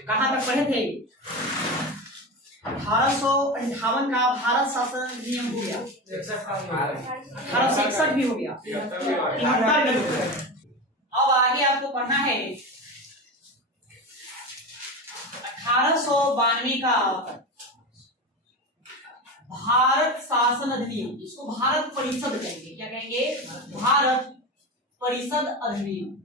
कहाँ तक पढ़े थे? 1858 का भारत शासन अधिनियम हो गया, 1861 भी हो गया, 73 भी हो गया। अब आगे आपको पढ़ना है 1892 का भारत शासन अधिनियम। इसको भारत परिषद कहेंगे। क्या कहेंगे? भारत परिषद अधिनियम।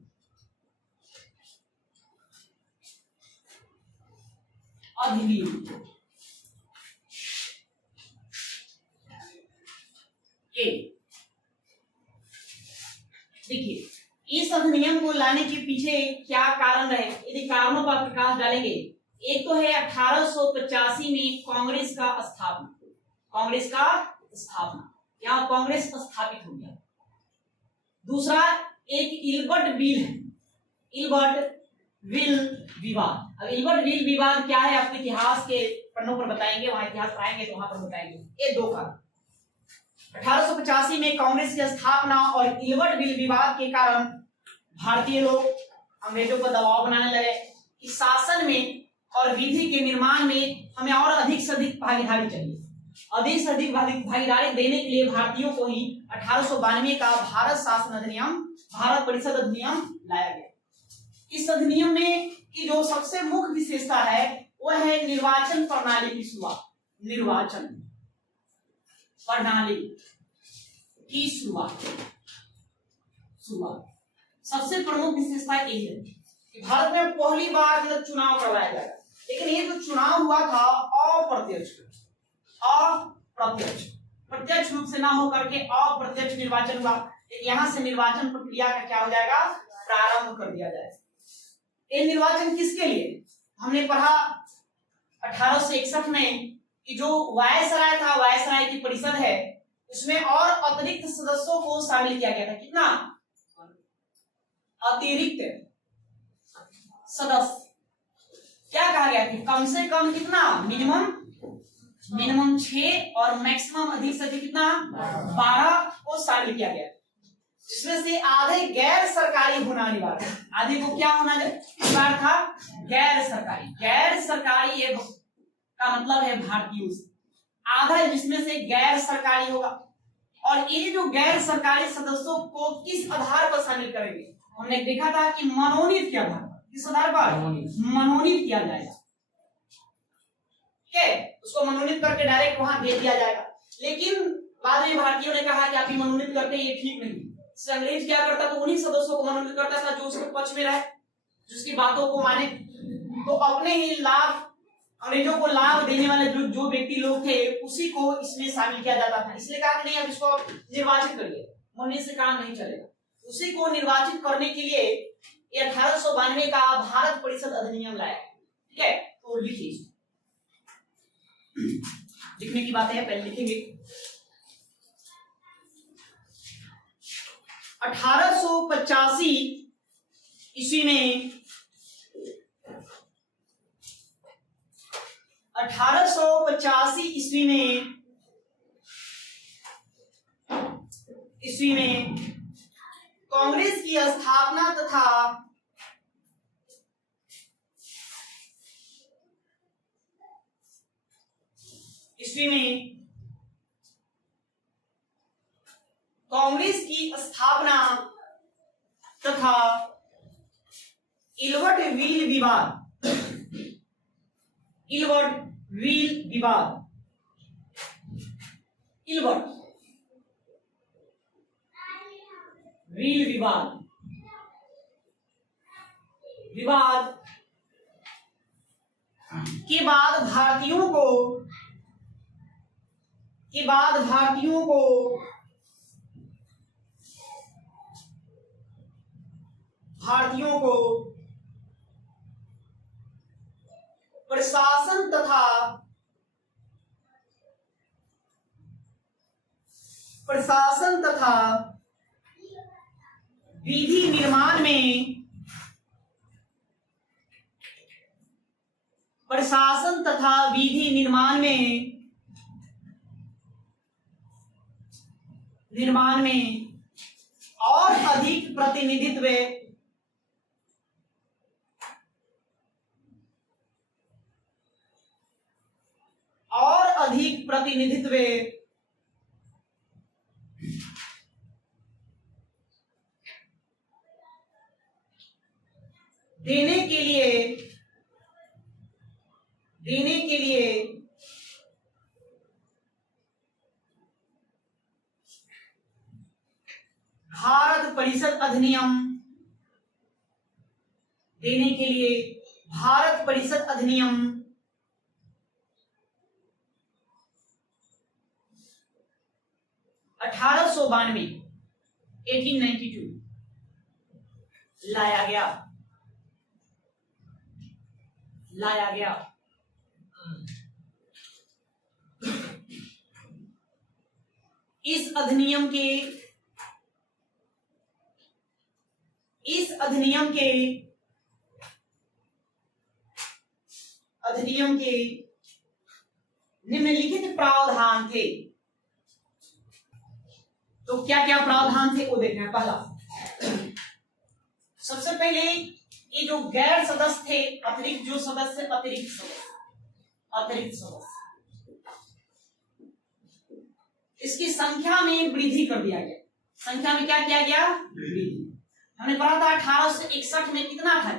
देखिए, इस अधिनियम को लाने के पीछे क्या कारण रहे, यदि कारणों पर प्रकाश डालेंगे। एक तो है 1885 में कांग्रेस का स्थापना, यहाँ कांग्रेस स्थापित हो गया। दूसरा एक इल्बर्ट बिल है, इल्बर्ट विल विवाद। अब इल्बर्ट विल विवाद क्या है आपको इतिहास के पन्नों पर बताएंगे, वहां इतिहास पढ़ाएंगे तो वहां पर बताएंगे। ये दो कारण, 1885 में कांग्रेस की स्थापना और इल्बर्ट विल विवाद के कारण भारतीय लोग अंग्रेजों पर दबाव बनाने लगे कि शासन में और विधि के निर्माण में हमें और अधिक से अधिक भागीदारी चाहिए। अधिक से अधिक भागीदारी देने के लिए भारतीयों को ही 1892 का भारत शासन अधिनियम, भारत परिषद अधिनियम लाया गया। इस अधिनियम में की जो सबसे मुख्य विशेषता है वह है निर्वाचन प्रणाली की शुरुआत। निर्वाचन प्रणाली की शुरुआत सबसे प्रमुख विशेषता यही है कि भारत में पहली बार चुनाव करवाया जाएगा। लेकिन ये जो चुनाव हुआ था प्रत्यक्ष रूप से ना होकर के अप्रत्यक्ष निर्वाचन हुआ। यहाँ से निर्वाचन प्रक्रिया का क्या हो जाएगा? प्रारंभ कर दिया जाएगा। ये निर्वाचन किसके लिए? हमने पढ़ा 1861 में कि जो वायसराय था, वायसराय की परिषद है, उसमें और अतिरिक्त सदस्यों को शामिल किया गया था। कितना? अतिरिक्त सदस्य। क्या कहा गया कि कम से कम कितना? मिनिमम 6 और मैक्सिमम अधिक से अधिक कितना? 12 को शामिल किया गया, जिसमें से आधे गैर सरकारी होना अनिवार्य। आधे को क्या होना अनिवार्य था? गैर सरकारी। गैर सरकारी ये का मतलब है भारतीयों से, आधा जिसमें से गैर सरकारी होगा। और ये जो गैर सरकारी सदस्यों को किस आधार पर शामिल करेंगे? हमने देखा था कि मनोनीत के आधार पर। किस आधार पर? मनोनीत किया जाएगा। ठीक है, उसको मनोनीत करके डायरेक्ट वहां भेज दिया जाएगा। लेकिन बाद में भारतीयों ने कहा कि आप ही मनोनीत करते हैं, ये ठीक नहीं। अंग्रेज क्या करता? तो उन्हीं सदस्यों को मनोनीत करता था जो उसके पक्ष में रहे, जिसकी बातों को माने। तो अपने ही लाभ, अंग्रेजों को लाभ देने वाले जो व्यक्ति लोग थे, उसी को इसमें शामिल किया जाता था। इसलिए कहा कि नहीं, अब इसको निर्वाचित करिए, मनोनीत से काम नहीं चलेगा। उसी को निर्वाचित करने के लिए 1892 का भारत परिषद अधिनियम लाया। ठीक है, तो लिखिए, लिखने की बातें है, पहले लिखेंगे। 1885 ईस्वी में 1885 ईस्वी में कांग्रेस की स्थापना तथा इल्बर्ट व्हील विवाद के बाद भारतीयों को प्रशासन तथा विधि निर्माण में और अधिक प्रतिनिधित्व अधिक प्रतिनिधित्व देने के लिए भारत परिषद अधिनियम 1892 1892 लाया गया। इस अधिनियम के निम्नलिखित प्रावधान थे। तो क्या क्या प्रावधान थे वो देखना है। पहला, सबसे पहले ये जो गैर सदस्य थे, अतिरिक्त सदस्य, इसकी संख्या में वृद्धि कर दिया गया। संख्या में क्या किया गया? वृद्धि। हमने पढ़ा था 1861 में कितना था?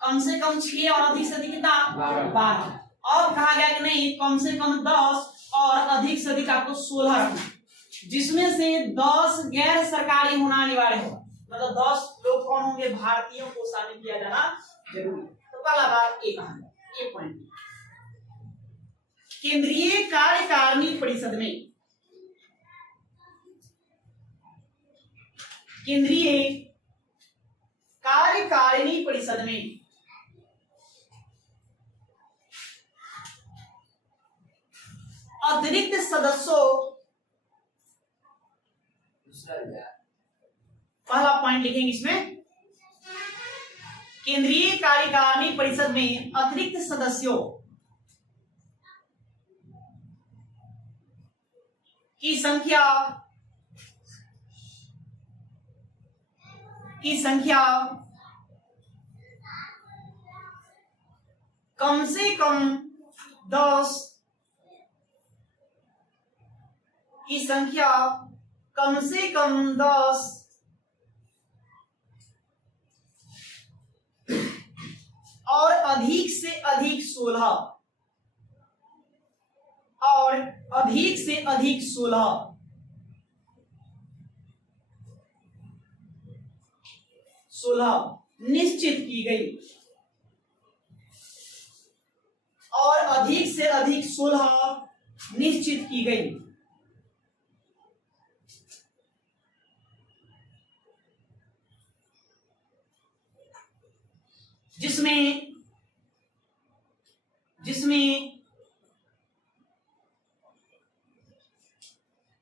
कम से कम 6 और अधिक से अधिक कितना? 12। और कहा गया कि नहीं, कम से कम 10 और अधिक से अधिक आपको 16 रखना, जिसमें से 10 गैर सरकारी होना अनिवार्य होगा। मतलब 10 लोग कौन होंगे? भारतीयों को शामिल किया जाना जरूरी। तो पहला बात ये कहा, ये पॉइंट। केंद्रीय कार्यकारिणी परिषद में अतिरिक्त सदस्यों, पहला पॉइंट लिखेंगे इसमें, केंद्रीय कार्यकारिणी परिषद में अतिरिक्त सदस्यों की संख्या कम से कम 10 और अधिक से अधिक 16 निश्चित की गई, और अधिक से अधिक 16 निश्चित की गई। जिसमें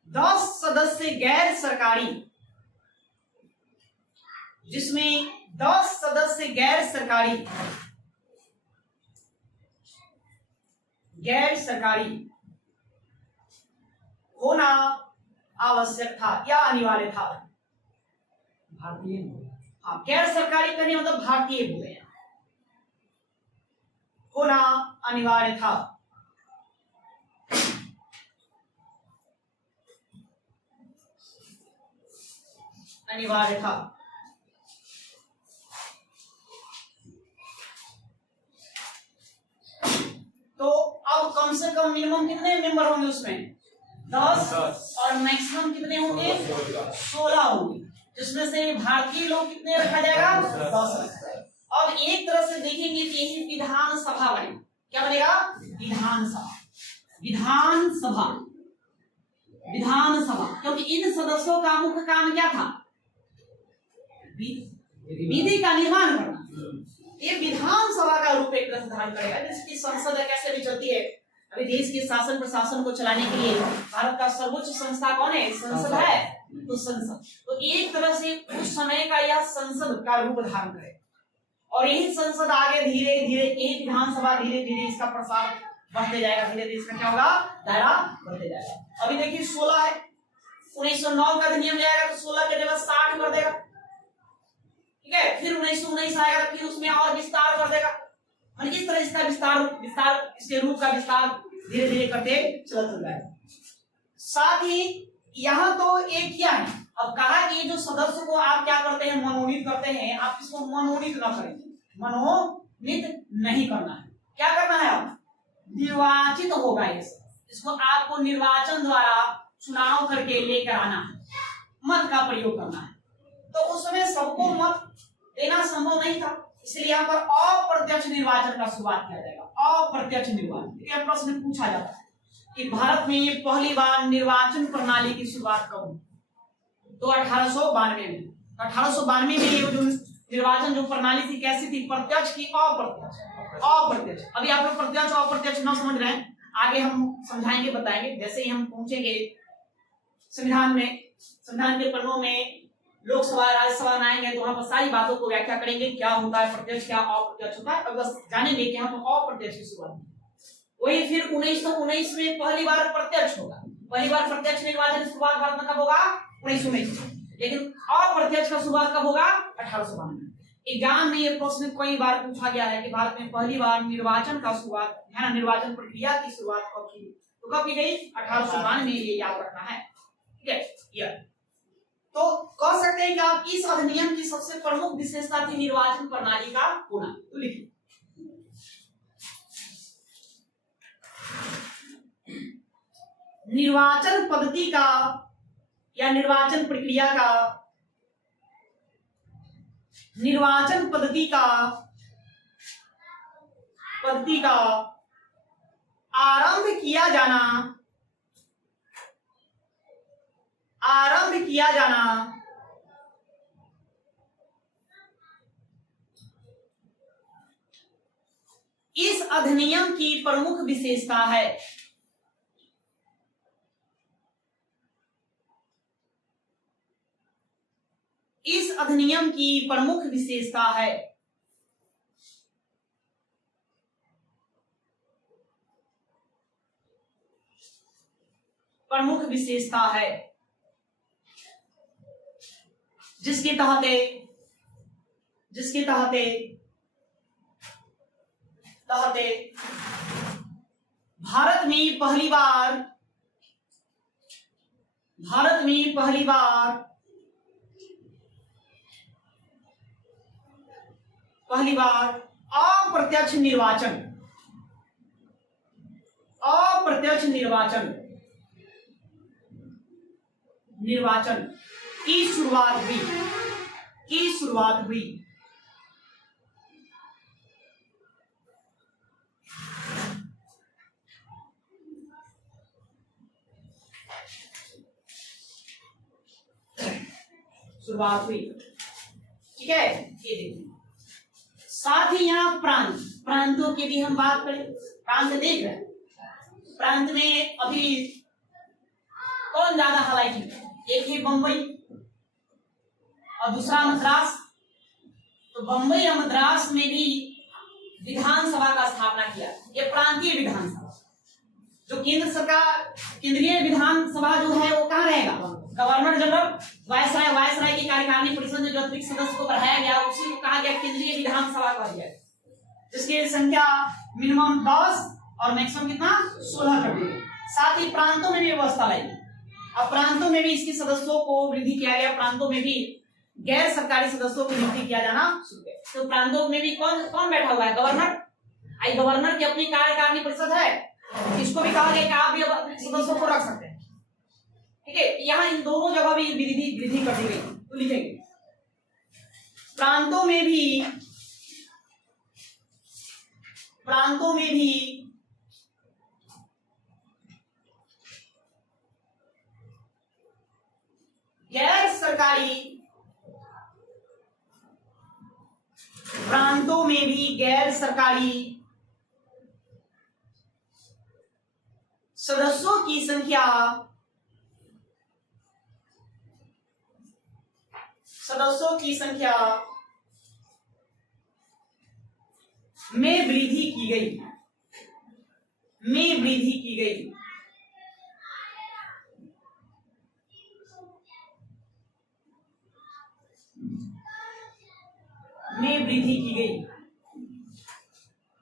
10 सदस्य गैर सरकारी, होना आवश्यक था या अनिवार्य था। भारतीय, हाँ, गैर सरकारी करने मतलब भारतीय हो गए, होना अनिवार्य था। तो अब कम से कम मिनिमम कितने मेंबर होंगे उसमें? 10 और मैक्सिमम कितने होंगे? 16 होंगे, जिसमें से भारतीय लोग कितने रखा जाएगा? 10। अब एक तरह से देखेंगे कि यही विधानसभा बनेगा। क्या बनेगा? विधानसभा, क्योंकि इन सदस्यों का मुख्य काम क्या था? विधि का निर्माण करना। ये विधानसभा का रूप एक तरह से धारण करेगा, जिसकी संसद कैसे भी चलती है। अभी देश के शासन प्रशासन को चलाने के लिए भारत का सर्वोच्च संस्था कौन है? संसद है। तो संसद, तो एक तरह से उस समय का यह संसद का रूप धारण करे, और यही संसद आगे धीरे धीरे, एक विधानसभा धीरे धीरे इसका प्रसार बढ़ते जाएगा, धीरे धीरे इसका क्या होगा? दायरा बढ़ते जाएगा। अभी देखिए 16 है, 1909 का अधिनियम ले आएगा तो 16 के जगह 60 कर देगा, ठीक है। फिर 1919 आएगा तो फिर उसमें और विस्तार कर देगा। इस तरह इसका विस्तार इसके रूप का विस्तार धीरे धीरे करते चला चल रहा है। साथ ही यहाँ तो एक किया है, अब कहा कि जो सदस्य को आप क्या करते हैं, मनोनीत करते हैं, आप इसको मनोनीत न करें, मनोनीत नहीं करना है। क्या करना है, आप निर्वाचित होगा इसको आपको निर्वाचन द्वारा चुनाव करके लेकर आना है, मत का प्रयोग करना है। तो उसमें सबको मत देना संभव नहीं था, इसलिए यहाँ पर अप्रत्यक्ष निर्वाचन का शुरुआत किया जाएगा। अप्रत्यक्ष निर्वाचन, यह प्रश्न पूछा जाता है कि भारत में पहली बार निर्वाचन प्रणाली की शुरुआत कब हुई, तो 1892 में। 1892 में ये जो निर्वाचन जो प्रणाली थी कैसी थी, प्रत्यक्ष की अप्रत्यक्ष? अप्रत्यक्ष। अभी आप लोग प्रत्यक्ष अप्रत्यक्ष न समझ रहे हैं, आगे हम समझाएंगे बताएंगे। जैसे ही हम पहुंचेंगे संविधान में, संविधान के पन्नों में लोकसभा राज्यसभा आएंगे तो वहां पर सारी बातों को व्याख्या करेंगे, क्या होता है प्रत्यक्ष, क्या अप्रत्यक्ष होता है। अब बस जानेंगे कि हम अप्रत्यक्ष की शुरुआत, वही फिर 1919 में पहली बार प्रत्यक्ष होगा। पहली बार प्रत्यक्ष निर्वाचन की शुरुआत भारत में कब होगा, 1919 में। लेकिन अप्रत्यक्ष का शुरुआत कब होगा, 1892 में। एग्जाम में ये प्रश्न कई बार पूछा गया है कि भारत में पहली बार निर्वाचन का शुरुआत है ना, निर्वाचन प्रक्रिया की शुरुआत कब की, तो कब की गई, 1892 में। ये याद रखना है, ठीक है। यह तो कह सकते हैं कि आप इस अधिनियम की सबसे प्रमुख विशेषता थी निर्वाचन प्रणाली का होना। तो लिखिए, निर्वाचन पद्धति का या निर्वाचन प्रक्रिया का, निर्वाचन पद्धति का आरंभ किया जाना इस अधिनियम की प्रमुख विशेषता है। इस अधिनियम की प्रमुख विशेषता है। प्रमुख विशेषता है जिसके तहत भारत में पहली बार अप्रत्यक्ष निर्वाचन की शुरुआत हुई। ठीक है, ये देखिए। साथ ही यहाँ प्रांतों की भी हम बात करें, प्रांत देख रहे हैं, प्रांत में अभी कौन ज्यादा हाईलाइट है, एक है बंबई और दूसरा मद्रास। तो बंबई और मद्रास में भी विधानसभा का स्थापना किया। ये प्रांतीय विधानसभा, जो केंद्र सरकार, केंद्रीय विधानसभा जो है वो कहाँ रहेगा, गवर्नर जनरल, वायसराय की कार्यकारिणी परिषद में जो अतिरिक्त सदस्य को बढ़ाया गया उसी को कहा गया केंद्रीय विधानसभा कहा गया, जिसकी संख्या मिनिमम 10 और मैक्सिमम कितना 16 कर दी। साथ ही प्रांतों में भी व्यवस्था लाई। अब प्रांतों में भी इसके सदस्यों को वृद्धि किया गया, प्रांतों में भी गैर सरकारी सदस्यों को नियुक्ति किया जाना शुरू किया। तो प्रांतों में भी कौन बैठा हुआ है, गवर्नर। गवर्नर की अपनी कार्यकारिणी परिषद है, इसको भी कहा गया कि आप भी सदस्यों को रख सकते हैं। ठीक है, यहाँ इन दोनों जगह भी वृद्धि कर दी गई। तो लिखेंगे प्रांतों में भी गैर सरकारी सदस्यों की संख्या में वृद्धि की गई।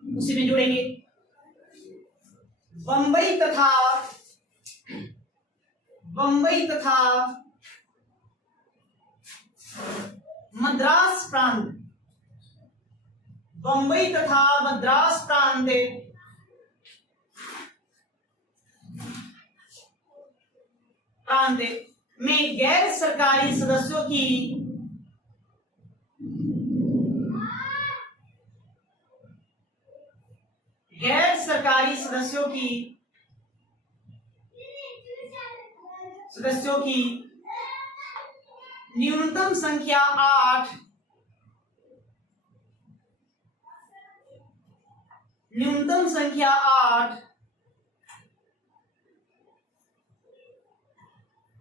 उसी में जोड़ेंगे बंबई तथा मद्रास प्रांत, बंबई तथा मद्रास प्रांत में गैर सरकारी सदस्यों की सदस्यों की न्यूनतम संख्या 8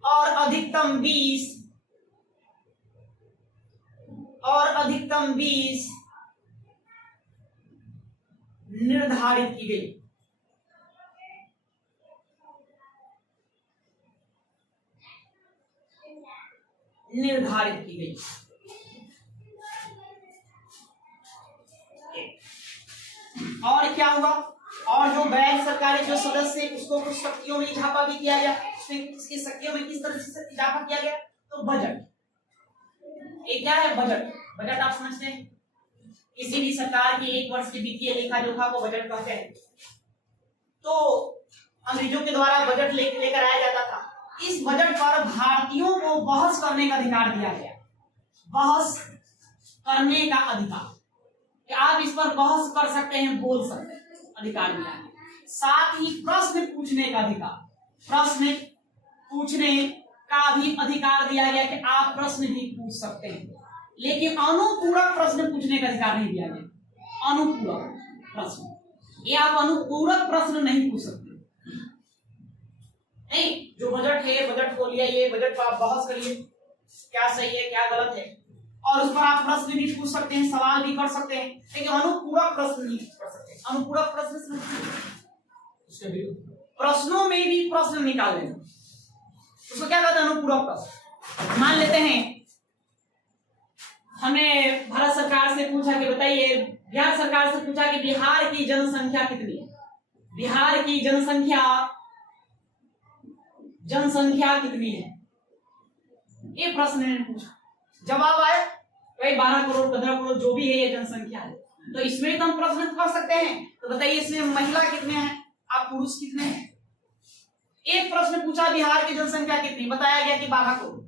और अधिकतम 20 निर्धारित की गई। और क्या होगा, और जो गैर सरकारी जो सदस्य है उसको कुछ शक्तियों में इजाफा भी किया गया। उसकी शक्तियों में किस तरह से इजाफा किया गया? तो बजट, ये क्या है? बजट आप समझते हैं, किसी भी सरकार की एक वर्ष की वित्तीय लेखा जोखा को बजट कहते हैं। तो अंग्रेजों के द्वारा बजट लेकर आया जाता था। इस बजट पर भारतीयों को बहस करने का अधिकार दिया गया। बहस करने का अधिकार, कि आप इस पर बहस कर सकते हैं, बोल सकते हैं, अधिकार दिया है। साथ ही प्रश्न पूछने का अधिकार, प्रश्न पूछने का भी अधिकार दिया गया कि आप प्रश्न भी पूछ सकते हैं, लेकिन अनुपूरक प्रश्न पूछने का अधिकार नहीं दिया गया। अनुपूरक प्रश्न, ये आप अनुपूरक प्रश्न नहीं पूछ सकते। नहीं, जो बजट है, बजट को लिया, ये बजट पर आप बहस करिए, क्या सही है क्या गलत है, और उस पर आप प्रश्न भी पूछ सकते हैं, सवाल भी कर सकते हैं, लेकिन अनुपूरक प्रश्न नहीं कर सकते। अनुपूरक प्रश्न उसके विरुद्ध प्रश्नों में भी प्रश्न निकाल लेना, उसको क्या कहते हैं? अनुपूरक प्रश्न। मान लेते हैं हमें भारत सरकार से पूछा कि बताइए, बिहार सरकार से पूछा कि बिहार की जनसंख्या कितनी है? बिहार की जनसंख्या कितनी है? ये प्रश्न ने पूछा, जवाब आए भाई 12 करोड़ 15 करोड़ जो भी है ये जनसंख्या है। तो इसमें तो हम प्रश्न कर सकते हैं, तो बताइए इसमें महिला कितने हैं, आप पुरुष कितने हैं? एक प्रश्न पूछा बिहार की जनसंख्या कितनी, बताया गया कि 12 करोड़।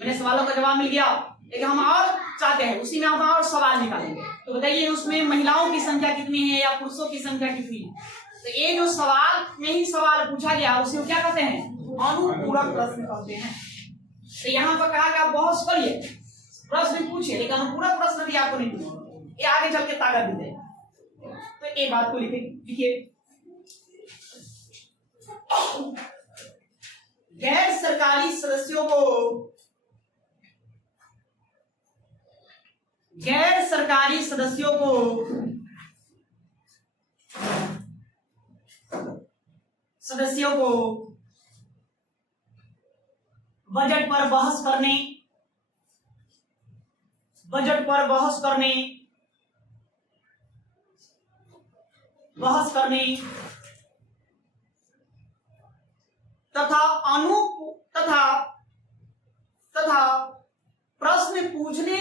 मेरे सवालों का जवाब मिल गया, लेकिन हम और चाहते हैं, उसी में हम और सवाल निकालेंगे। तो बताइए उसमें महिलाओं की संख्या कितनी है या पुरुषों की संख्या कितनी है? तो ये जो सवाल में ही सवाल पूछा गया उसे क्या कहते हैं? अनुपूरक प्रश्न कहते हैं। तो यहाँ पर कहा गया बहस करिए, प्रश्न पूछिए, लेकिन अनुपूरक प्रश्न भी आपको नहीं पूछना, ये आगे चल के ताकत दी जाएगी। तो ये बात को लिखिए। गैर सरकारी सदस्यों को बजट पर बहस करने तथा प्रश्न पूछने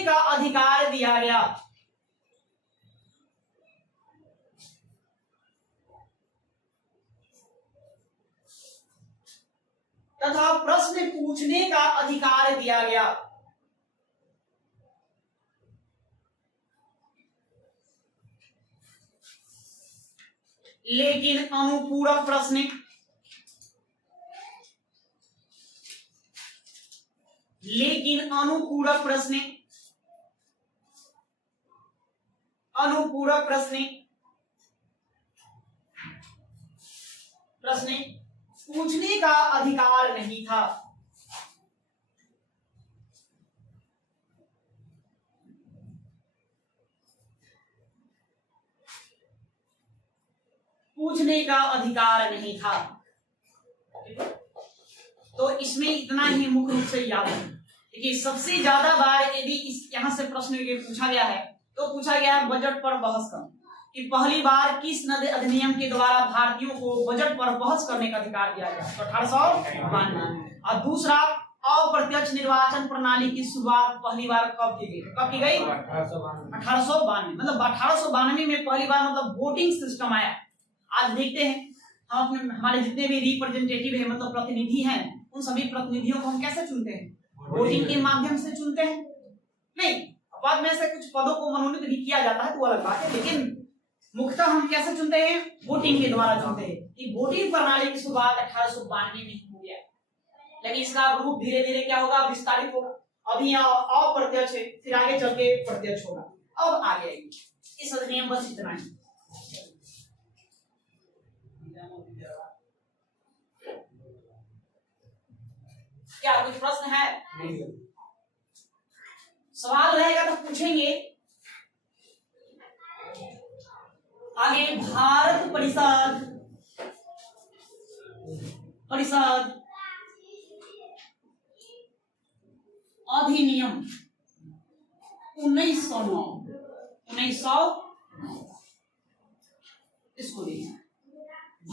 का अधिकार दिया गया। लेकिन अनुपूरक प्रश्न पूछने का अधिकार नहीं था। पूछने का अधिकार नहीं था। तो इसमें इतना ही मुख्य रूप से याद है। देखिए सबसे ज्यादा बार यदि इस यहाँ से प्रश्न पूछा गया है तो पूछा गया है बजट पर बहस करना, कि कि पहली बार किस अधिनियम के द्वारा भारतीयों को बजट पर बहस करने का अधिकार दिया गया? तो 1892। और दूसरा, अप्रत्यक्ष निर्वाचन प्रणाली की शुरुआत पहली बार कब की गई? कब की गई? 1892। मतलब 1892 में पहली बार मतलब वोटिंग सिस्टम आया। आज देखते हैं हम अपने हमारे जितने भी रिप्रेजेंटेटिव है मतलब प्रतिनिधि हैं, उन सभी प्रतिनिधियों को हम कैसे चुनते हैं? वोटिंग के माध्यम से चुनते हैं। नहीं, बाद में से कुछ पदों को मनोनीत भी किया जाता है तो अलग बात है, लेकिन मुख्यतः हम कैसे चुनते हैं? वोटिंग के द्वारा चुनते हैं। कि वोटिंग प्रणाली की शुरुआत 1892 में हो गया, लेकिन इसका रूप धीरे धीरे क्या होगा? विस्तारित होगा। अभी अप्रत्यक्ष है, फिर आगे चल के प्रत्यक्ष होगा। अब आगे इस अधिनियम बस इतना ही। क्या कुछ प्रश्न है? नहीं। सवाल रहेगा तो पूछेंगे। आगे भारत परिषद अधिनियम 1909 इसको देखिए,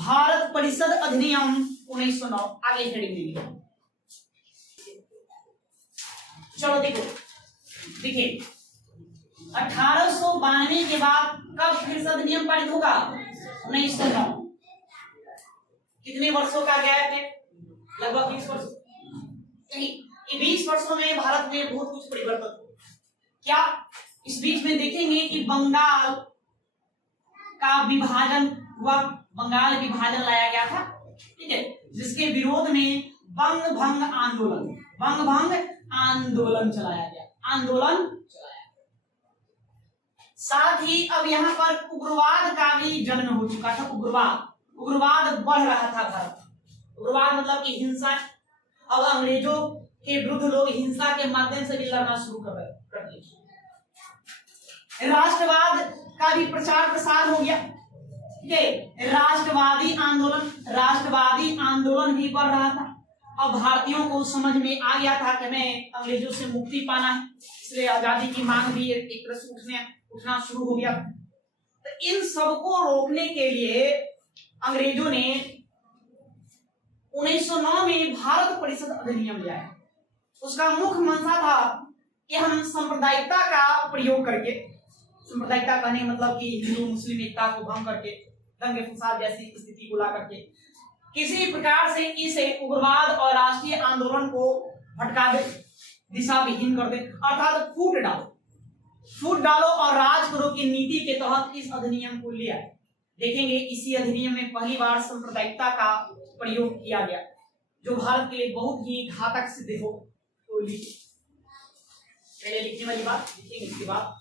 भारत परिषद अधिनियम 1909। आगे हेडिंग देखिए। चलो देखिए 1892 के बाद कब फिर से अधिनियम पारित होगा? 1909। कितने वर्षों का गैप है? लगभग 20 वर्ष। ये 20 वर्षों में भारत में बहुत कुछ परिवर्तन हुआ। क्या इस बीच में देखेंगे कि बंगाल का विभाजन हुआ, बंगाल विभाजन लाया गया था, ठीक है, जिसके विरोध में बंग भंग आंदोलन चलाया गया। साथ ही अब यहाँ पर उग्रवाद का भी जन्म हो चुका था। उग्रवाद बढ़ रहा था भारत। उग्रवाद मतलब कि हिंसा। अब अंग्रेजों के विरुद्ध लोग हिंसा के माध्यम से भी लड़ना शुरू कर दिए। राष्ट्रवाद का भी प्रचार प्रसार हो गया। ठीक है, राष्ट्रवादी आंदोलन भी बढ़ रहा था। अब भारतीयों को समझ में आ गया था कि हमें अंग्रेजों से मुक्ति पाना है, इसलिए आजादी की मांग भी एक तरह से उठना शुरू हो गया। तो इन सबको रोकने के लिए अंग्रेजों ने 1909 में भारत परिषद अधिनियम लाया। उसका मुख्य मंशा था कि हम सांप्रदायिकता का प्रयोग करके, सांप्रदायिकता कहने मतलब कि हिंदू मुस्लिम एकता को भंग करके, दंगे फसाद जैसी स्थिति को ला करके किसी प्रकार से इस उग्रवाद और राष्ट्रीय आंदोलन को भटका दे, दिशा विहीन कर दे, अर्थात फूट डालो और राज करो की नीति के तहत इस अधिनियम को लिया। देखेंगे इसी अधिनियम में पहली बार सांप्रदायिकता का प्रयोग किया गया, जो भारत के लिए बहुत ही घातक सिद्ध हो। तो पहले लिखने वाली बात लिखेंगे, इसके बाद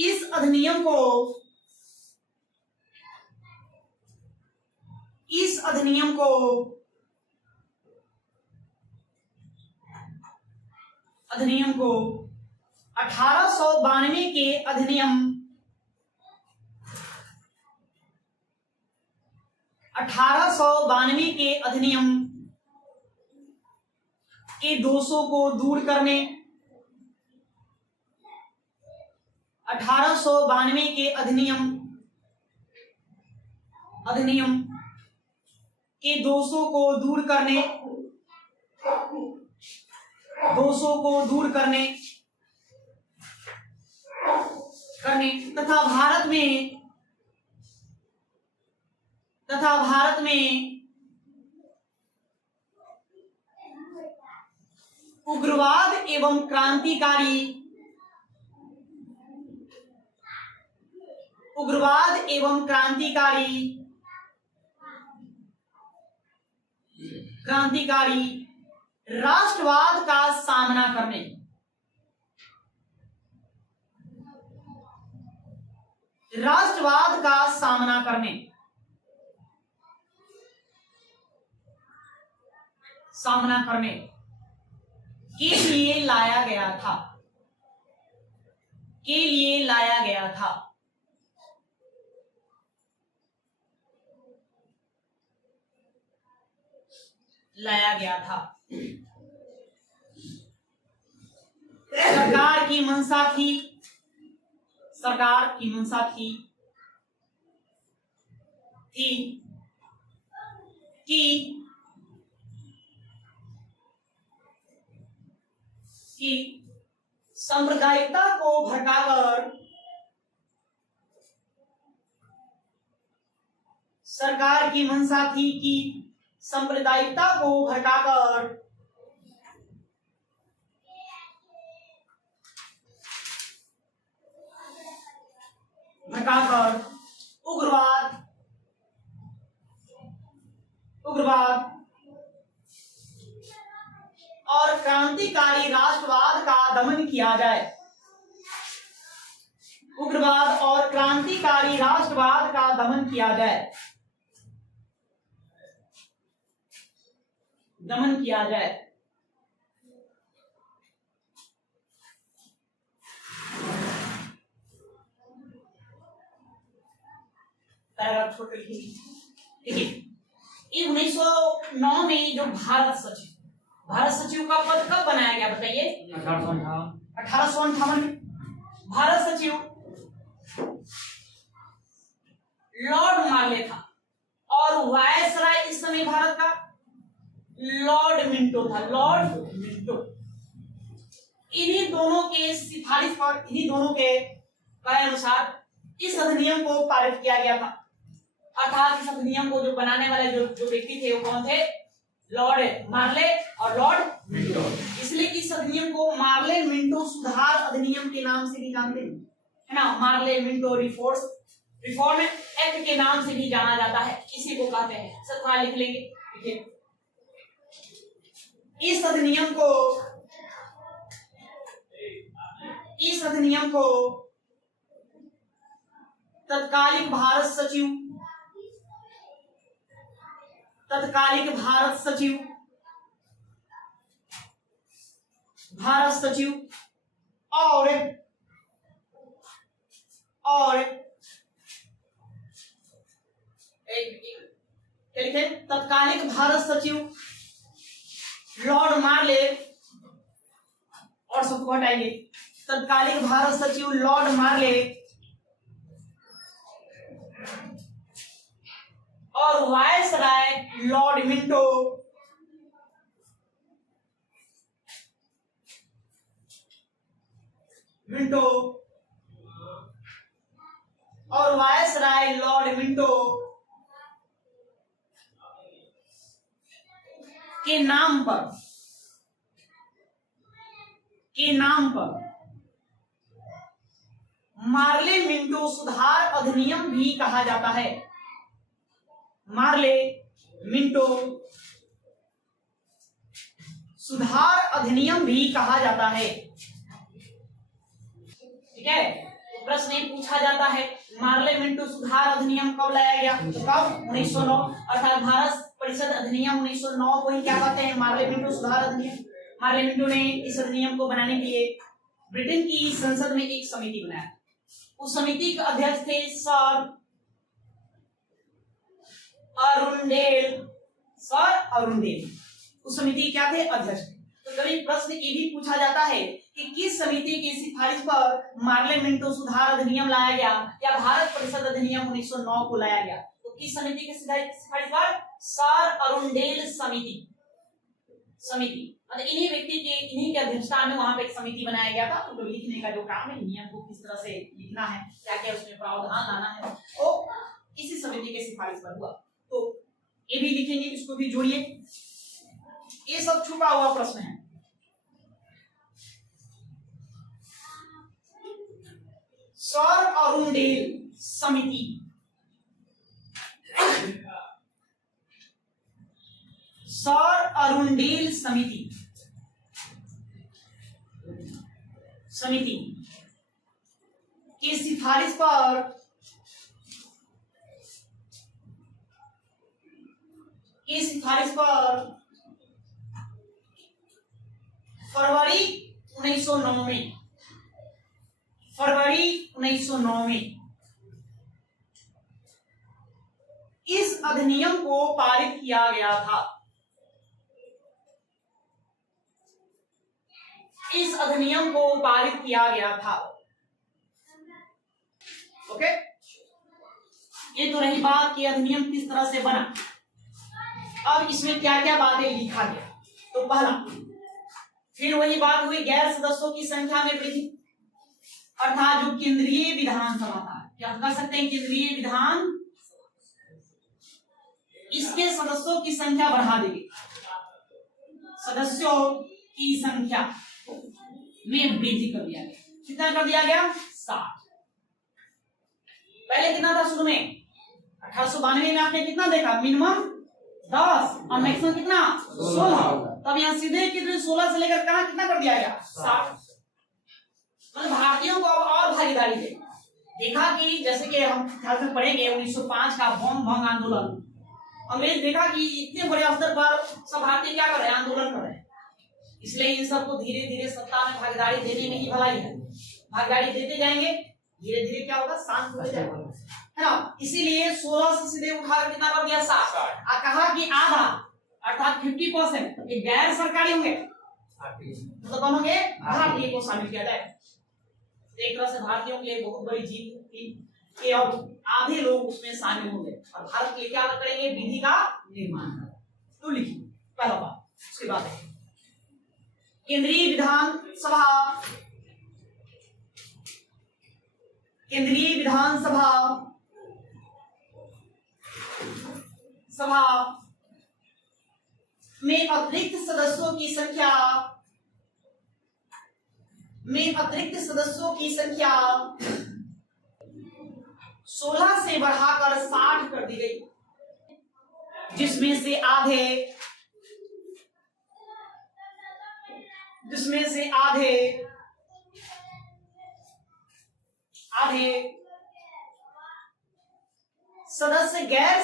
इस अधिनियम को 1892 के अधिनियम 1892 के अधिनियम के दोषों को दूर करने, 1892 के अधिनियम के दोषों को दूर करने तथा भारत में उग्रवाद एवं क्रांतिकारी राष्ट्रवाद का सामना करने, के लिए लाया गया था। सरकार की मंशा थी सरकार की मंशा थी कि सांप्रदायिकता को भड़काकर सरकार की मंशा थी कि सांप्रदायिकता को भड़काकर उग्रवाद और क्रांतिकारी राष्ट्रवाद का दमन किया जाए। उग्रवाद और क्रांतिकारी राष्ट्रवाद का दमन किया जाए। पैराग्राफ छोड़ कर लिखिए। देखिए, 1909 में जो भारत सचिव का पद कब बनाया गया बताइए? 1858 में। भारत सचिव लॉर्ड मार्ले था और वायसराय इस समय भारत का लॉर्ड मिंटो था। इन्हीं दोनों के सिफारिश पर, इन्हीं दोनों के कहे अनुसार इस अधिनियम को पारित किया गया था। अर्थात इस अधिनियम को जो बनाने वाले जो व्यक्ति थे वो कौन थे? लॉर्ड मार्ले और लॉर्ड मिंटो। इसलिए इस अधिनियम को मार्ले मिंटो सुधार अधिनियम के नाम से भी जानते हैं, है ना। मार्ले मिंटो रिफॉर्म एक्ट के नाम से भी जाना जाता है, इसी को कहते हैं। सब थोड़ा लिख लेंगे। इस अधिनियम को तत्कालिक भारत सचिव और तत्कालिक भारत सचिव लॉर्ड मार्ले, और सबको हटाएंगे। तत्कालिक भारत सचिव लॉर्ड मार्ले और वायसराय लॉर्ड मिंटो के नाम पर मार्ले मिंटो सुधार अधिनियम भी कहा जाता है। मार्ले मिंटो सुधार अधिनियम भी कहा जाता है। ठीक है, तो प्रश्न ये पूछा जाता है मार्ले मिंटो सुधार अधिनियम कब लाया गया? तो कब? 1909। अर्थात भारत परिषद अधिनियम 1909 को ही क्या कहते हैं? मार्ले मिंटो सुधार अधिनियम। मार्ले मिंटो ने इस अधिनियम को बनाने के लिए ब्रिटेन की संसद में एक समिति बनाया। उस समिति के अध्यक्ष थे सर अरुणडेल। उस समिति क्या थे? अध्यक्ष। तो कभी प्रश्न ये भी पूछा जाता है कि किस समिति की सिफारिश पर मार्ले मिंटो सुधार अधिनियम लाया गया या भारत परिषद अधिनियम 1909 को लाया गया? तो किस समिति की सिफारिश पर? सर अरुणडेल समिति। मतलब इन्हीं के अध्यक्षता में वहां पे एक समिति बनाया गया था। तो लिखने का जो काम है, नियम को किस तरह से लिखना है, क्या क्या उसमें प्रावधान लाना है, तो इसी समिति के सिफारिश पर हुआ। तो ये भी लिखेंगे, इसको भी जोड़िए। ये सब छुपा हुआ प्रश्न है। सर अरुणडेल समिति, सर अरुणडेल समिति की सिफारिश पर फरवरी 1909 में इस अधिनियम को पारित किया गया था। ओके, ये तो रही बात कि अधिनियम किस तरह से बना। अब इसमें क्या क्या बातें लिखा गया, तो पहला, फिर वही बात हुई गैर सदस्यों की संख्या में वृद्धि, अर्थात जो केंद्रीय विधानसभा था, क्या कह सकते हैं, केंद्रीय विधान, इसके सदस्यों की संख्या बढ़ा दी गई, सदस्यों की संख्या में वृद्धि कर दिया गया। कितना कर दिया गया, 60। पहले कितना था शुरू में, 1892 में आपने कितना देखा, मिनिमम 10 और मैक्सिमम कितना 16। तब यहाँ सीधे कितने 16 से लेकर कहां कितना कर दिया गया, 60। मतलब भारतीयों को अब और भागीदारी दे देखा कि जैसे कि हम ख्याल में पढ़ेंगे 1905 का बम भंग आंदोलन, अंग्रेज देखा कि इतने बड़े स्तर पर सब भारतीय क्या कर रहे हैं, आंदोलन कर रहे हैं, इसलिए इन सबको धीरे धीरे सत्ता में भागीदारी देने में ही भलाई है। भागीदारी देते जाएंगे, धीरे धीरे क्या होगा, शांत हो जाएगा, है ना। इसीलिए 16 से सीधे उठाकर कितना कर दिया, 60। और कहा कि आधा अर्थात 50% गैर सरकारी होंगे, मतलब कौन होंगे, भारतीय को शामिल किया जाए। एक तरह से भारतीयों के लिए बहुत बड़ी जीत थी कि अब आधे लोग उसमें शामिल होंगे और भारत के लिए क्या करेंगे, विधि का निर्माण। तो लिखिए पहला बात, उसके बाद केंद्रीय विधानसभा, केंद्रीय विधानसभा में अतिरिक्त सदस्यों की संख्या 16 से बढ़ाकर 60 कर दी गई, जिसमें से आधे सदस्य गैर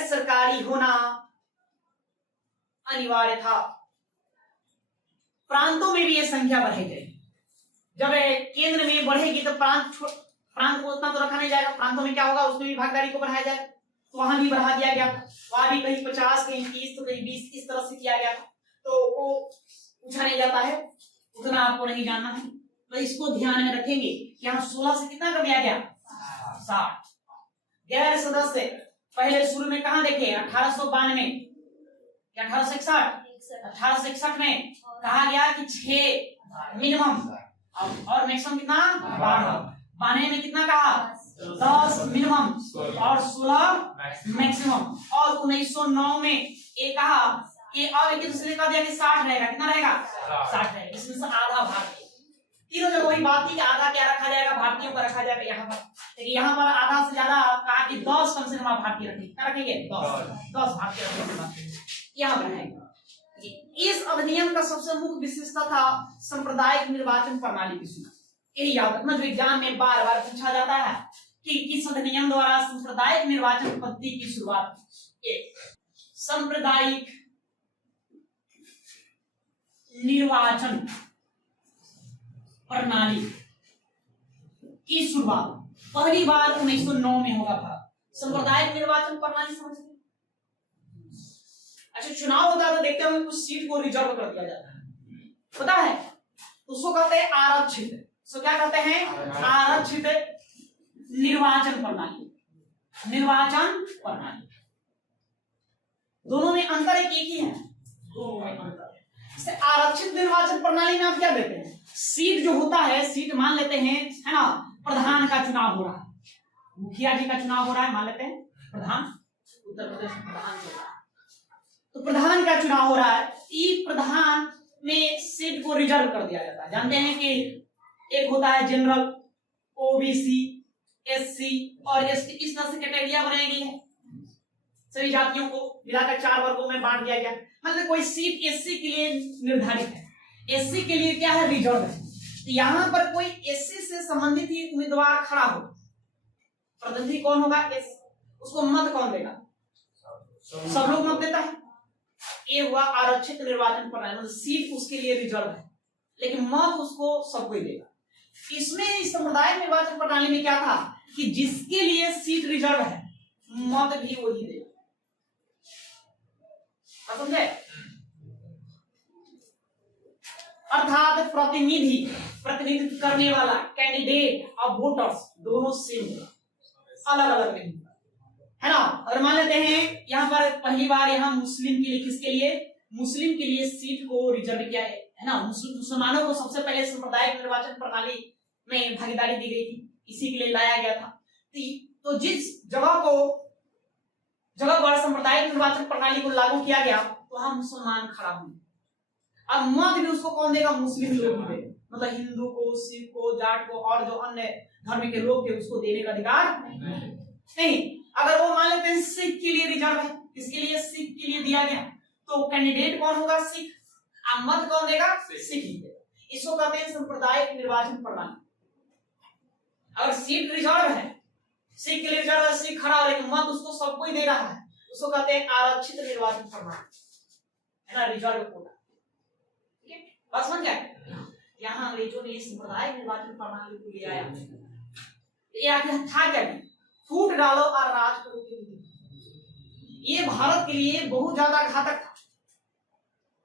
सरकारी होना अनिवार्य था। प्रांतों में भी ये संख्या बढ़ाई गई। जब केंद्र में बढ़ेगी तो प्रांत को उतना तो रखा नहीं जाएगा, प्रांतों में क्या होगा, उसमें भी भागीदारी को बढ़ाया जाएगा, तो वहां भी बढ़ा दिया गया। वहां भी कहीं 50, कहीं 30, तो कहीं 20 इस तरह से किया गया था। तो वो पूछा नहीं जाता है, उतना आपको नहीं जानना है, तो इसको ध्यान में रखेंगे। यहाँ 16 से कितना कर दिया गया, 60। गैर सदस्य पहले शुरू में कहा देखे, 1892 या 1861 में कहा गया कि 6 मिनिमम और मैक्सिमम कितना 12। 92 में कितना कहा, 10 मिनिमम और 16 मैक्सिमम। और 1909 में ये कहा कि अब एक दूसरे का दिया कि 60 रहेगा, कितना रहेगा, 60 रहेगा। इसमें से आधा भारतीय, तीनों जगह वही बात थी कि आधा क्या रखा जाएगा, भारतीयों का रखा जाएगा यहाँ पर, लेकिन यहाँ पर आधा से ज्यादा कहा कि 10 कम से कम भारतीय रखेंगे, क्या रखेंगे, 10 भारतीय रखेंगे, यहाँ बनाएंगे। इस अधिनियम का सबसे मुख्य विशेषता था सांप्रदायिक निर्वाचन प्रणाली की शुरुआत। यही याद रखना, जो एग्जाम में बार बार पूछा जाता है कि किस अधिनियम द्वारा सांप्रदायिक निर्वाचन पद्धति की शुरुआत। सांप्रदायिक निर्वाचन प्रणाली की शुरुआत पहली बार 1909 में होगा था। सांप्रदायिक निर्वाचन प्रणाली समझते, अच्छा चुनाव होता है तो देखते हैं कुछ सीट को रिजर्व कर दिया जाता है, पता है, उसको कहते हैं आरक्षित। सो क्या कहते हैं, आरक्षित निर्वाचन प्रणाली। दोनों में अंतर एक ही है, दोनों में अंतर है। आरक्षित निर्वाचन प्रणाली में आप क्या देते हैं, सीट जो होता है, सीट मान लेते हैं, है ना, प्रधान का चुनाव हो रहा है, मुखिया जी का चुनाव हो रहा है, मान लेते हैं प्रधान, उत्तर प्रदेश में प्रधान हो रहा है, तो प्रधान का चुनाव हो रहा है। ई प्रधान में सीट को रिजर्व कर दिया जाता है। जानते हैं कि एक होता है जनरल, ओबीसी, एससी और एसटी, इस तरह से कैटेगरिया बनाई गई है। सभी जातियों को मिलाकर 4 वर्गों में बांट दिया गया। मतलब कोई सीट एससी के लिए निर्धारित है, एससी के लिए क्या है, रिजर्व है। तो यहाँ पर कोई एससी से संबंधित ही उम्मीदवार खड़ा हो, प्रतिनिधि कौन होगा, उसको मत कौन देगा, सब लोग मत देता है। ये हुआ आरक्षित निर्वाचन प्रणाली, मतलब सीट उसके लिए रिजर्व है, लेकिन मत उसको सबको ही देगा। इसमें इस सांप्रदायिक निर्वाचन प्रणाली में क्या था कि जिसके लिए सीट रिजर्व है, मत भी वही देगा, समझे। अर्थात प्रतिनिधित्व करने वाला कैंडिडेट और वोटर्स दोनों सेम होगा, अलग अलग नहीं है ना। अगर मान लेते हैं यहाँ पर पहली बार यहाँ मुस्लिम के लिए, किसके लिए, मुस्लिम के लिए सीट को रिजर्व किया है ना। मुसलमानों को सबसे पहले सांप्रदायिक निर्वाचन प्रणाली में भागीदारी दी गई थी, इसी के लिए लाया गया था। तो जिस जगह पर सांप्रदायिक निर्वाचन प्रणाली को लागू किया गया तो हम मुसलमान खड़ा हुए। अब मत भी उसको कौन देगा, मुस्लिम लोग ही देगा, मतलब हिंदू को, सिख को, जाट को और जो अन्य धर्म के लोग थे उसको देने का अधिकार नहीं। अगर वो मान लेते हैं सिख के लिए रिजर्व है, किसके लिए, सिख के लिए दिया गया, तो कैंडिडेट कौन होगा, सिख। मत कौन देगा, सिख ही देगा। इसको कहते हैं सांप्रदायिक निर्वाचन प्रणाली। अगर सीट रिजर्व है, सिख के लिए रिजर्व है, सिख खड़ा हो, लेकिन मत उसको सबको ही दे रहा है, उसको कहते हैं आरक्षित निर्वाचन प्रणाली, है ना, रिजर्व कोटा। ठीक है, बस समझ गए। यहाँ अंग्रेजों ने सांप्रदायिक निर्वाचन प्रणाली को ले आया। ये आखिर था क्या, फूट डालो और राज करो की नीति। ये भारत के लिए बहुत ज्यादा घातक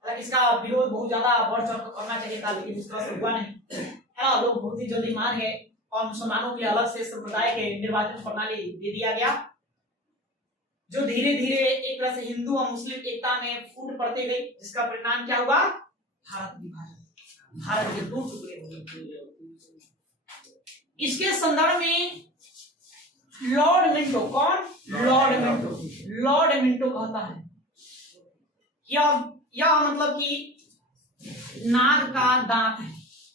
था, इसका विरोध बहुत ज्यादा बढ़ चढ़ करना चाहिए था, लेकिन उस तरह से हुआ नहीं, है ना। लोग बहुत ही जल्दी मान गए और मुसलमानों के लिए अलग से संप्रदाय के निर्वाचन प्रणाली दे दिया गया, जो धीरे धीरे एक तरह से हिंदू और मुस्लिम एकता में फूट पड़ते गई, जिसका परिणाम क्या हुआ, भारत विभाजन, भारत के दो टुकड़े हो गए। इसके संदर्भ में लॉर्ड मिंटो, कौन, लॉर्ड मिंटो कहता है यह मतलब कि नाग का दांत है।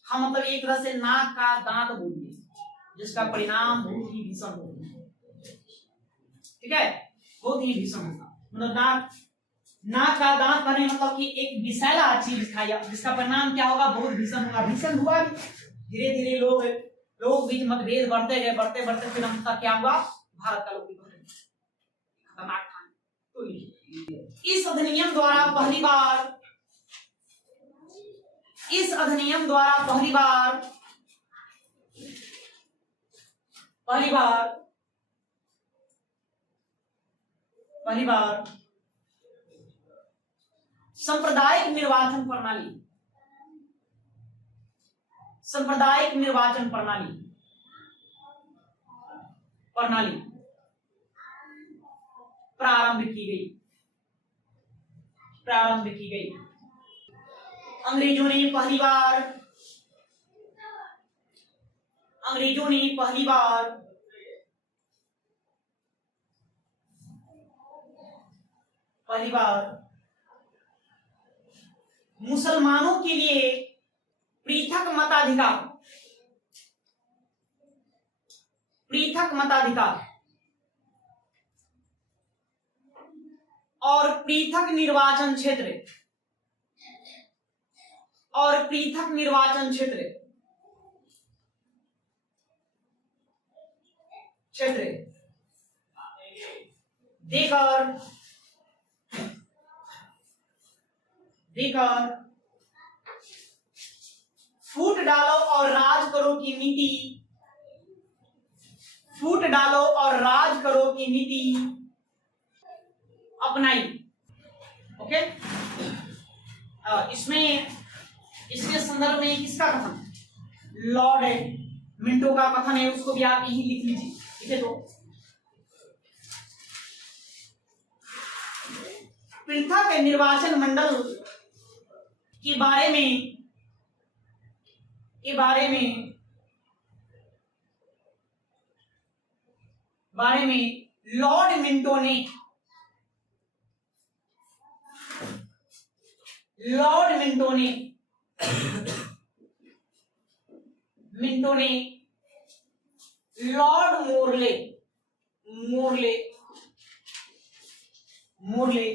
हम मतलब एक तरह से नाग का दांत बोलिए, जिसका परिणाम बहुत ही भीषण होगा। ठीक है, बहुत ही भीषण होगा। मतलब नाग का दांत कहने मतलब कि एक विषैला चीज दिखाया, जिसका परिणाम क्या होगा, बहुत भीषण होगा। भीषण हुआ, धीरे धीरे लोग बीच मतभेद बढ़ते गए, बढ़ते बढ़ते फिर अंततः क्या हुआ, भारत का लोग खतरनाक था। तो इस अधिनियम द्वारा पहली बार सांप्रदायिक निर्वाचन प्रणाली प्रारंभ की गई। अंग्रेजों ने पहली बार मुसलमानों के लिए पृथक मताधिकार और पृथक निर्वाचन क्षेत्र देकर फूट डालो और राज करो की नीति अपनाई। ओके, इसके संदर्भ में किसका कथन, लॉर्ड मिंटो का कथन है, उसको भी आप यही लिख लीजिए। ठीक है, तो पृथक निर्वाचन मंडल के बारे में लॉर्ड मिंटो ने लॉर्ड मोरले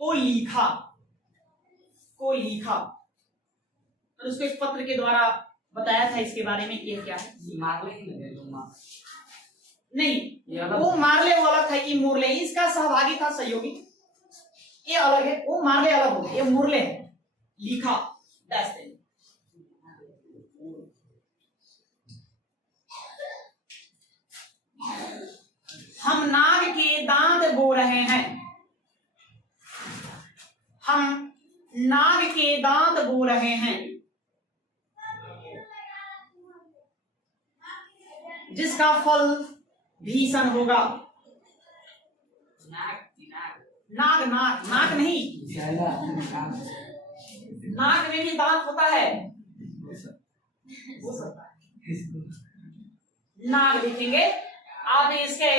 को लिखा और उसको एक पत्र के द्वारा बताया था इसके बारे में। ये क्या है, नहीं, वो मार्ले वाला था, ये मोरले, इसका सहभागी था, सहयोगी, ये अलग है, वो मार्ले अलग हो गया, ये मोरले है, लिखा डैश। हम नाग के दांत बो रहे हैं, हम नाग के दांत बो रहे जिसका फल भीषण होगा। नाक नाक नाक नहीं, नाक में भी दांत होता है, हो सकता है। नाक लिखेंगे आप, इसके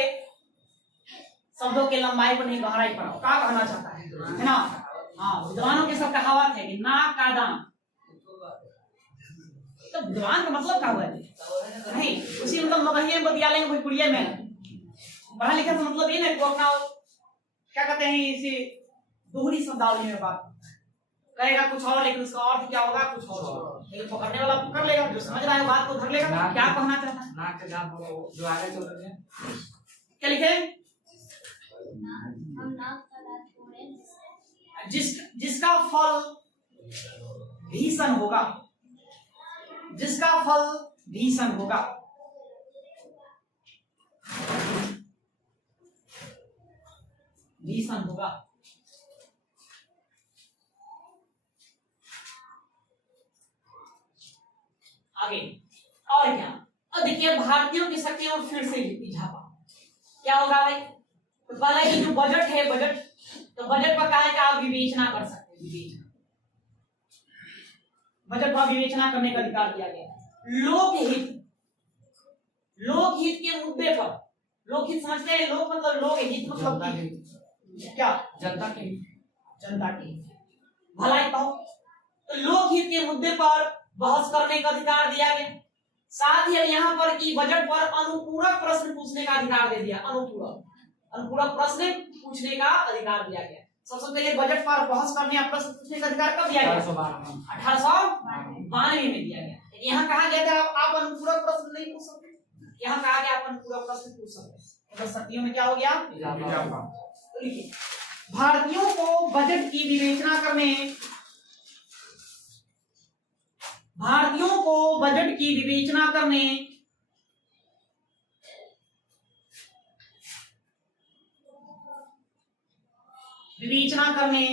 शब्दों के लंबाई पर नहीं गहराई पर क्या कहना चाहता है ना। हाँ, विद्वानों के सब कहावत है कि नाक का दांत, तो विद्वान का मतलब क्या हुआ नहीं, उसी मतलब मगहिया विद्यालय में भोजपुरिया में पढ़ा लिखा तो मतलब ये नहीं को अपना क्या कहते हैं इसे दोहरी शब्दावली में बात कहेगा कुछ और, लेकिन उसका अर्थ क्या होगा कुछ और, लेकिन पकड़ने वाला पकड़ लेगा, जो समझ रहा है बात को धर लेगा। क्या कहना चाहता है? नाक के दांत जो आगे चल रहे हैं, क्या लिखे? जिसका फल भीषण होगा, जिसका फल भीषण होगा। भीषण होगा। आगे और क्या? अब देखिए भारतीयों की शक्ति और फिर से झापा क्या होगा भाई? तो पहला ये जो बजट है, बजट, तो बजट पर कहा है कि आप विवेचना कर सकते हैं, विवेचना, बजट पर विवेचना करने का अधिकार दिया गया। लोकहित, लोकहित के मुद्दे पर, लोकहित समझते हैं, लोक मतलब लोक, हित मतलब क्या? जनता के, जनता की भलाई कहो। तो लोकहित के मुद्दे पर बहस करने का अधिकार दिया गया। साथ ही यहाँ पर की बजट पर अनुपूरक प्रश्न पूछने का अधिकार दे दिया। अनुपूरक प्रश्न पूछने का अधिकार दिया गया। सबसे पहले बजट पर बहस करने या प्रश्न पूछने का अधिकार कब दिया गया? 1892 में दिया गया। यहाँ कहा गया था आप अनुपूरक प्रश्न नहीं पूछ सकते, यहाँ कहा गया आप अनुपूरक प्रश्न पूछ सकते। तो शक्तियों में क्या हो गया? भारतीयों को बजट की विवेचना करने, भारतीयों को बजट की विवेचना करने, विवेचना करने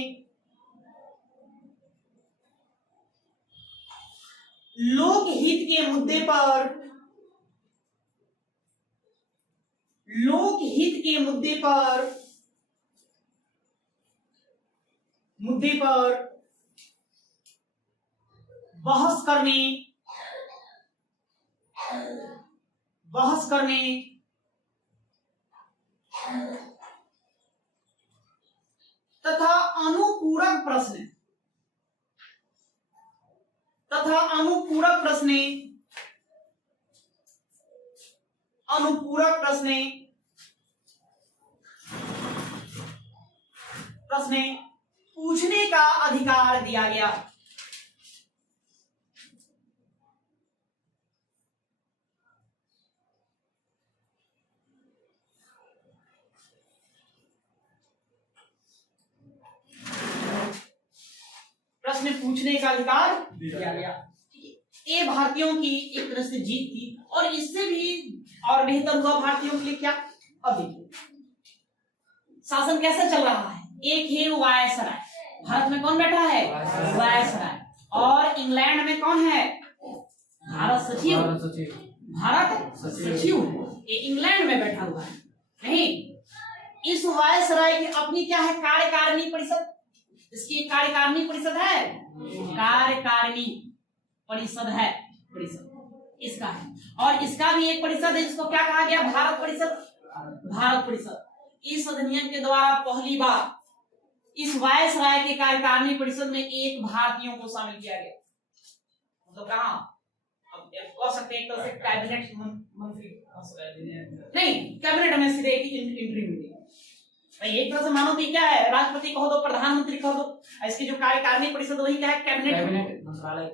लोकहित के मुद्दे पर, लोकहित के मुद्दे पर बहस करने तथा अनुपूरक प्रश्न पूछने का अधिकार दिया गया। प्रश्न पूछने का अधिकार दिया गया। ये भारतीयों की एक तरह से जीत थी, और इससे भी और बेहतर हुआ भारतीयों के लिए क्या? अब देखिए शासन कैसे चल रहा है। एक है वायसराय, भारत में कौन बैठा है? वायसराय। और इंग्लैंड में कौन है? भारत सचिव, भारत सचिव, ये इंग्लैंड में बैठा हुआ है। नहीं, इस वायसराय की अपनी क्या है? कार्यकारिणी परिषद। इसकी कार्यकारिणी परिषद है, कार्यकारिणी परिषद है, परिषद इसका है। और इसका भी एक परिषद है जिसको क्या कहा गया? भारत परिषद, भारत परिषद। इस अधिनियम के द्वारा पहली बार इस वायसराय के कार्यकारिणी परिषद में एक भारतीयों को शामिल किया गया। मतलब कहा अब कह सकते हैं एक तरह से कैबिनेट मंत्री नहीं, कैबिनेट में सीधे एंट्री मिली। एक तरह से मानो कि क्या है? राष्ट्रपति कहो दो, प्रधानमंत्री कहो दो, इसकी जो कार्यकारिणी परिषद वही क्या है? कैबिनेट मंत्रालय।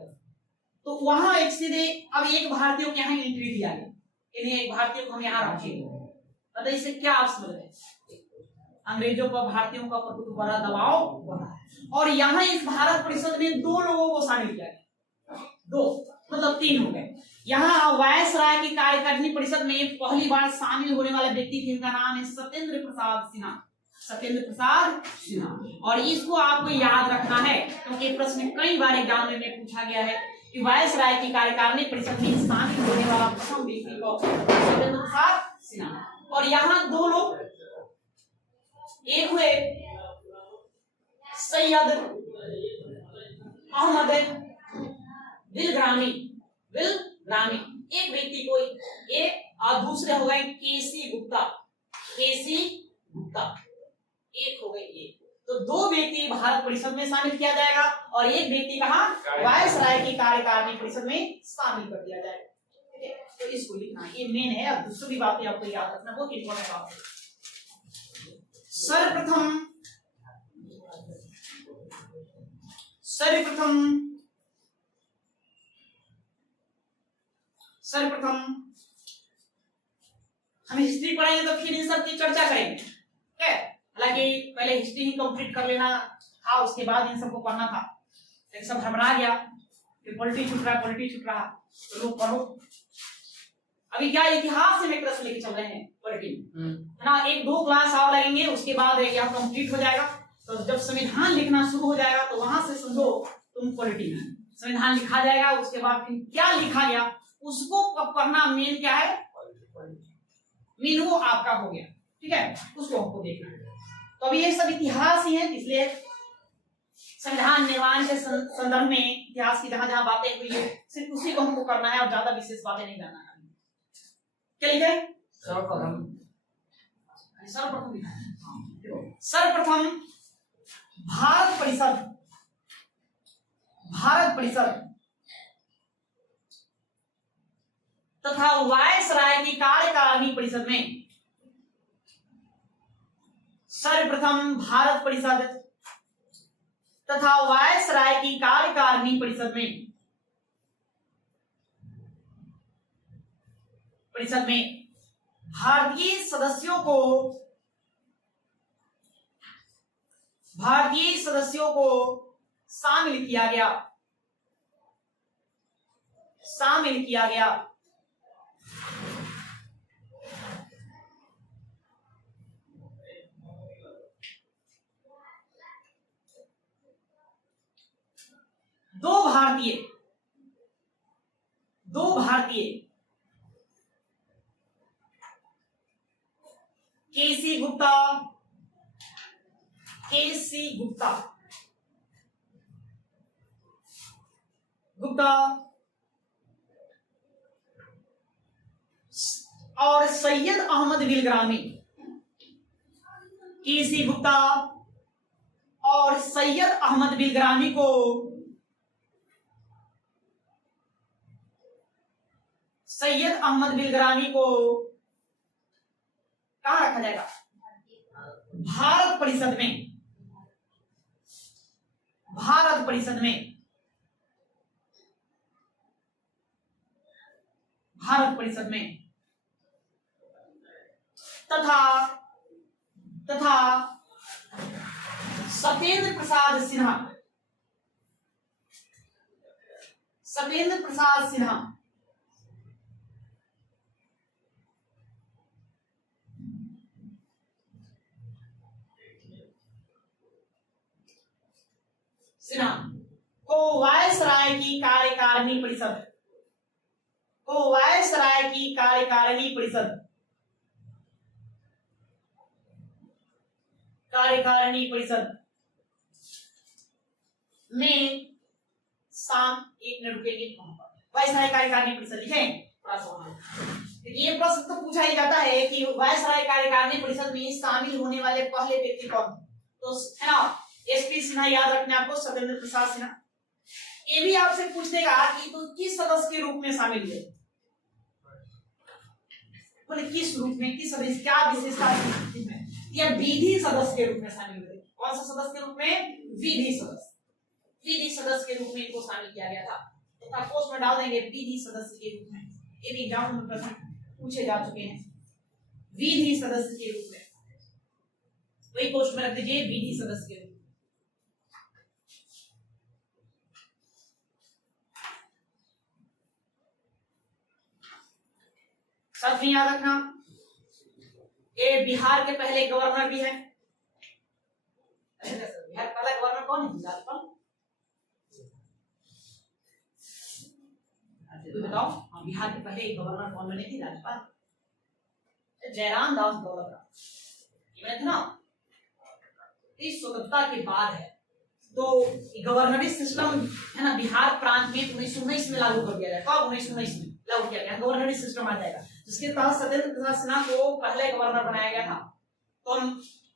तो वहां एक सीधे अब एक भारतीय को यहाँ एंट्री दिया गया, इन्हें एक भारतीय को हम यहाँ रखेंगे। मतलब इससे क्या आप समझ रहे हैं? अंग्रेजों पर भारतीयों का बहुत बड़ा दबाव बना है, और यहाँ इस भारत परिषद में दो लोगों को शामिल किया गया। दो मतलब तीन हो गए। यहाँ वायसराय की कार्यकारिणी परिषद में पहली बार शामिल होने वाले व्यक्ति थे, इनका नाम है सत्येंद्र प्रसाद सिन्हा। सत्येंद्र प्रसाद सिन्हा। और इसको आपको याद रखना है क्योंकि प्रश्न कई बार एग्जाम में पूछा गया है कि वायसराय की कार्यकारिणी परिषद में शामिल होने वाला प्रथम व्यक्ति को सत्येंद्र प्रसाद सिन्हा। और यहाँ दो लोग, एक हुए सैयद अहमद बिलग्रामी, एक व्यक्ति को एक, और दूसरे हो गए केसी गुप्ता, एक हो गए एक। तो दो व्यक्ति भारत परिषद में शामिल किया जाएगा और एक व्यक्ति कहाँ वायसराय की कार्यकारिणी परिषद में शामिल कर दिया जाएगा। ठीक है, तो इसको लिखना ये मेन है। अब दूसरी बातें आपको याद रखना, बहुत इंपॉर्टेंट बात है। सर्वप्रथम हम हिस्ट्री पढ़ाएंगे तो फिर इन सब की चर्चा करेंगे। ठीक है, हालांकि पहले हिस्ट्री ही कंप्लीट कर लेना था, उसके बाद इन सबको पढ़ना था, लेकिन सब घबरा गया, फिर पॉलिटी छूट रहा, तो लोग पढ़ो। अभी क्या इतिहास से लेकर लेके चल रहे हैं पॉलिटी, है ना। एक दो क्लास और लगेंगे, उसके बाद यहाँ कंप्लीट हो जाएगा। तो जब संविधान लिखना शुरू हो जाएगा तो वहां से समझो तुम पॉलिटी में संविधान लिखा जाएगा, उसके बाद फिर क्या लिखा गया उसको पढ़ना मेन क्या है, मेन वो आपका हो गया। ठीक है, उसको हमको देखना है। तो अभी ये सब इतिहास ही है, इसलिए संविधान निर्माण के संदर्भ में इतिहास की जहां जहां बातें हुई है सिर्फ उसी को हमको करना है और ज्यादा विशेष बातें नहीं करना है। क्या लिखा है? सर्वप्रथम भारत परिषद तथा वायसराय की कार्यकारिणी परिषद में, सर्वप्रथम भारत परिषद तथा वायसराय की कार्यकारिणी परिषद में भारतीय सदस्यों को शामिल किया गया। दो भारतीय केसी गुप्ता और सैयद अहमद बिलग्रामी, केसी गुप्ता और सैयद अहमद बिलग्रामी को कहाँ रखा जाएगा? भारत परिषद में तथा सत्येंद्र प्रसाद सिन्हा को वायसराय की कार्यकारिणी परिषद में एक मिनट रुकेंगे, वायसराय कार्यकारिणी परिषद लिखें। ये प्रश्न तो पूछा ही जाता है कि वायसराय कार्यकारिणी परिषद में शामिल होने वाले पहले व्यक्ति कौन, तो है ना एसपी सिन्हा याद रखने आपको, सत्येंद्र प्रसाद सिन्हा। ये भी आपसे पूछ देगा कि तो किस सदस्य के रूप में शामिल हुए, बोले किस रूप में, किस सदस्य, क्या विशेषता है, या विधि सदस्य के रूप में शामिल हुए। कौन सा सदस्य के रूप में? विधि सदस्य के रूप में इनको शामिल किया गया था। तो पोस्ट में डाल देंगे विधि सदस्य के रूप में, ये भी एग्जाम में प्रश्न पूछे जा चुके हैं। विधि सदस्य के रूप में वही पोस्ट में रख दीजिए, विधि सदस्य के रूप में। साथ में याद रखना ये बिहार के पहले गवर्नर भी है। बिहार पहला गवर्नर कौन है? तो बताओ बिहार के पहले गवर्नर कौन बने थे? राज्यपाल जयराम दास दौलतराम ये बने थे ना। इस स्वतंत्रता के बाद है तो गवर्नरी सिस्टम है ना बिहार प्रांत में 1919 में लागू कर दिया गया। कब? 1919 में लागू किया गया। गवर्नरी सिस्टम आ जाएगा जिसके तहत सत्येंद्र प्रसाद सिन्हा को पहले गवर्नर बनाया गया था। तो हम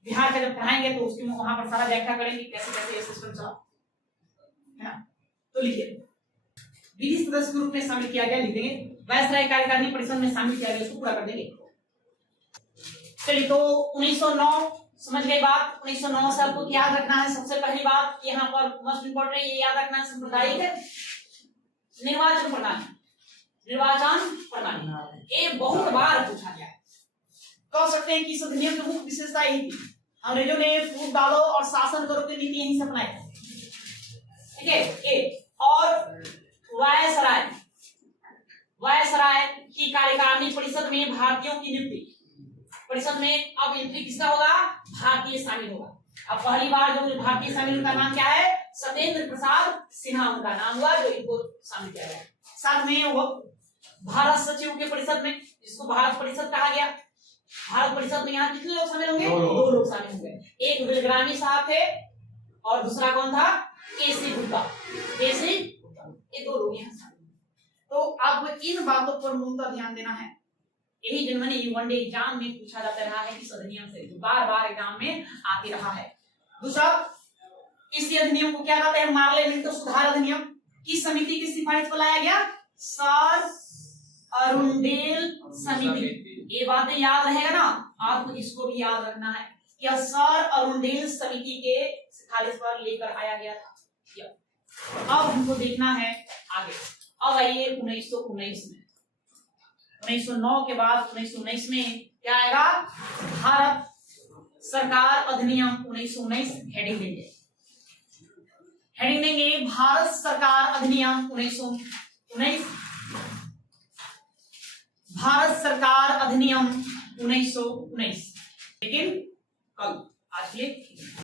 बिहार का जब पढ़ाएंगे तो उसकी वहां पर सारा व्याख्या करेंगे कैसे कैसे ये सिस्टम चला है ना। तो लिखिए विधि सदस्य के रूप में शामिल किया गया, लिख देंगे। वायसराय कार्यकारिणी परिषद में शामिल किया गया, उसको पूरा कर देंगे। चलिए तो 1909 समझ गए बात। 1909 से आपको याद रखना है सबसे पहली बात यहाँ पर मोस्ट इंपोर्टेंट ये याद रखना है सांप्रदायिक निर्वाचन प्रणाली। निर्वाचन प्रणाली ये बहुत बार पूछा गया है। कह सकते हैं कि इस अधिनियम की मुख्य विशेषता यही थी, अंग्रेजों ने फूट डालो और शासन करो की नीति यहीं से अपनाई। ठीक है। और वायसराय की कार्यकारिणी परिषद में भारतीयों की नियुक्ति। परिषद में अब एंट्री किसका होगा? भारतीय शामिल होगा। अब पहली बार जो भारतीय शामिल, उनका नाम क्या है? सत्येंद्र प्रसाद सिन्हा उनका नाम हुआ जो इनको शामिल किया गया। साथ में वो भारत सचिव के परिषद में, जिसको भारत परिषद कहा गया। भारत परिषद में यहाँ कितने लोग शामिल होंगे? 2 लोग शामिल होंगे। एक विलग्रामी साहब थे और दूसरा कौन था? केसी गुप्ता। केसी गुप्ता, ये 2 लोग यहाँ शामिल। तो आपको इन बातों पर मूलतः ध्यान देना है। यही जनमनी वनडे एग्जाम में पूछा जाता रहा है इस अधिनियम से, जो बार-बार एग्जाम में आते रहा है। दूसरा, इस अधिनियम को क्या कहते हैं? मार्ले मिंटो सुधार अधिनियम। किस समिति की सिफारिश पर लाया गया? सर अरुणडेल समिति। ये बातें याद रहेगा ना, आपको इसको भी याद रखना है। यह सर अरुणडेल समिति के सिफारिश पर लेकर आया गया था। अब हमको देखना है आगे। अब आइए 1919 में। 1909 के बाद 1919 में क्या आएगा? भारत सरकार अधिनियम 1919। हेडिंग देंगे, भारत सरकार अधिनियम 1919। भारत सरकार अधिनियम 1919। लेकिन कल आज के